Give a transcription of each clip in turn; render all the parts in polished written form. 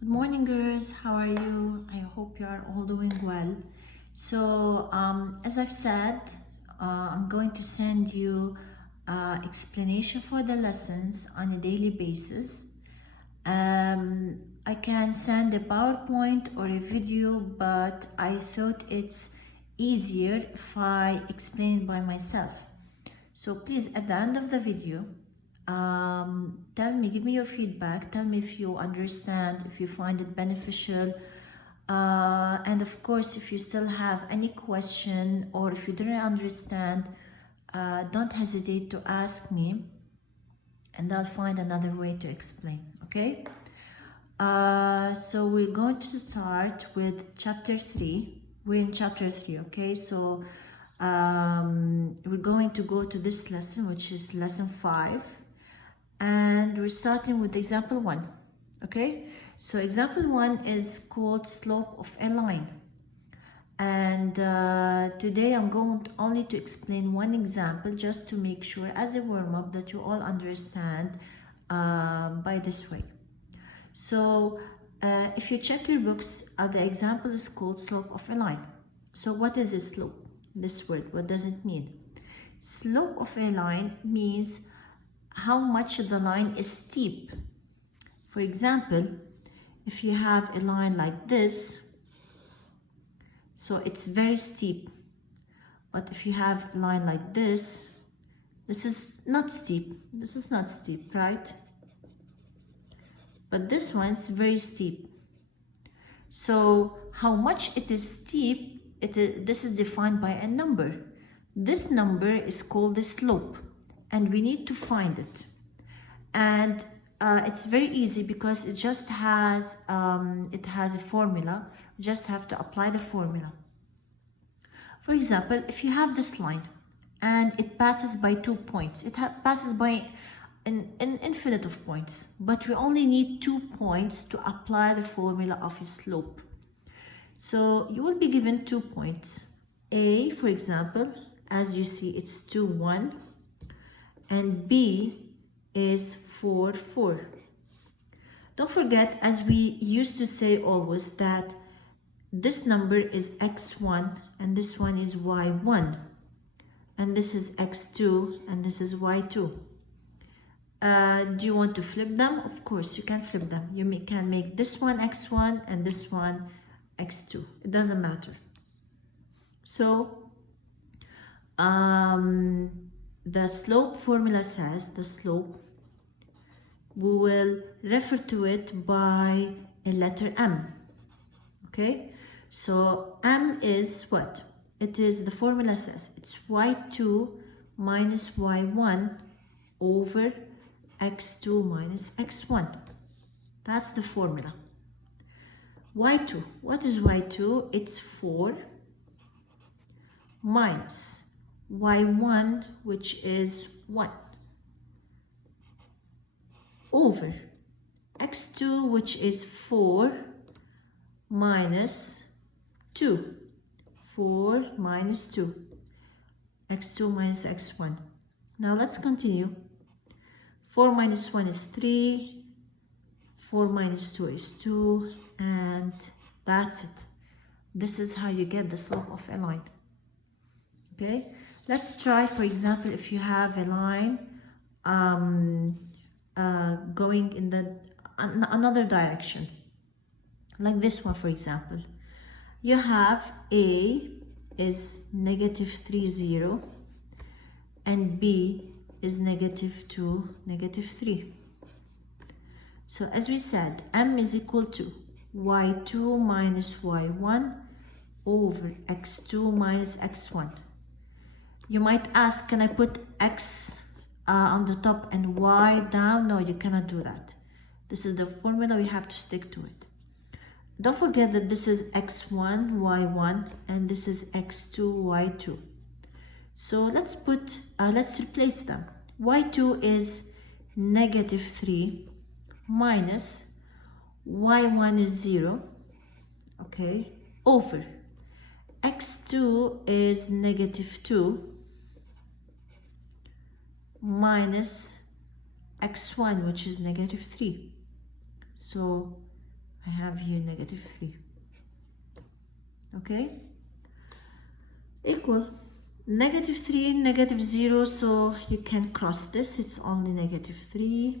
Good morning, girls. How are you? I hope you are all doing well. So, as I've said, I'm going to send you explanation for the lessons on a daily basis. I can send a PowerPoint or a video, but I thought it's easier if I explain it by myself. So please, at the end of the video, tell me, give me your feedback. Tell me if you understand, if you find it beneficial. And of course, if you still have any question or if you don't understand, don't hesitate to ask me and I'll find another way to explain, okay? So we're going to start with chapter 3. We're in chapter 3, okay? So we're going to go to this lesson, which is lesson 5. And we're starting with example 1, okay? So example 1 is called slope of a line. And today I'm going only to explain one example just to make sure as a warm-up that you all understand by this way. So if you check your books, the example is called slope of a line. So what is a slope? This word, what does it mean? Slope of a line means how much the line is steep. For example, if you have a line like this, so it's very steep. But if you have a line like this is not steep. This is not steep, right? But this one's very steep. So how much it is steep, this is defined by a number. This number is called the slope. And we need to find it. And it's very easy because it just has a formula. You just have to apply the formula. For example, if you have this line and it passes by 2 points, it passes by an infinite of points, but we only need 2 points to apply the formula of a slope. So you will be given 2 points. A, for example, as you see, it's 2, 1. And B is 4, 4. Don't forget, as we used to say always, that this number is x1 and this one is y1. And this is x2 and this is y2. Do you want to flip them? Of course, you can flip them. You can make this one x1 and this one x2. It doesn't matter. So, the slope formula says the slope, we will refer to it by a letter M, okay? So M is what? It is, the formula says, it's y2 minus y1 over x2 minus x1. That's the formula. y2, what is y2? It's 4 minus y1, which is 1, over x2, which is 4 minus 2, 4 minus 2, x2 minus x1. Now let's continue. 4 minus 1 is 3, 4 minus 2 is 2, and that's it. This is how you get the slope of a line. Okay, let's try, for example, if you have a line going in another direction, like this one, for example. You have A is negative 3, 0, and B is negative 2, negative 3. So as we said, M is equal to y2 minus y1 over x2 minus x1. You might ask, can I put x on the top and y down? No, you cannot do that. This is the formula, we have to stick to it. Don't forget that this is x1, y1, and this is x2, y2. So let's replace them. y2 is negative 3 minus y1 is 0, okay, over x2 is negative 2 minus x1, which is negative 3. So I have here negative 3. Okay, equal negative 3, negative 0, so you can cross this, it's only negative 3.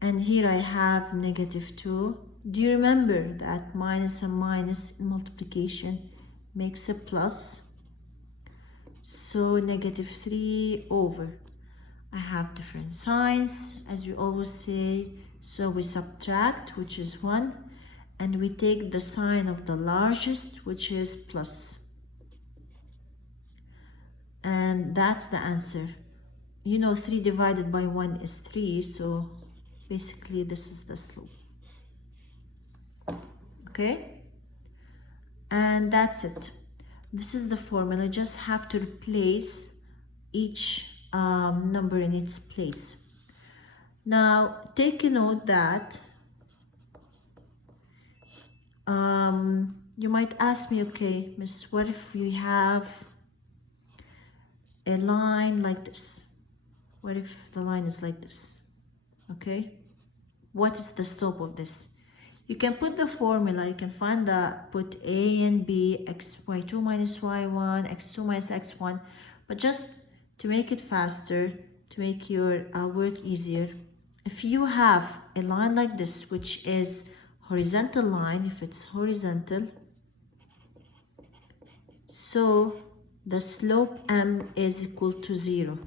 And here I have negative 2. Do you remember that minus and minus in multiplication makes a plus? So negative 3 over. I have different signs, as you always say, so we subtract, which is 1, and we take the sign of the largest, which is plus. And that's the answer. You know, 3 divided by 1 is 3, so basically this is the slope. Okay, and that's it. This is the formula. Just have to replace each number in its place. Now take a note that you might ask me, okay, Miss, what if we have a line like this? What if the line is like this? Okay, what is the slope of this? You can put the formula, you can find that, put a and b, xy2 minus y1, x2 minus x1, but just to make it faster, to make your work easier, if you have a line like this, which is horizontal line, if it's horizontal, so the slope m is equal to 0.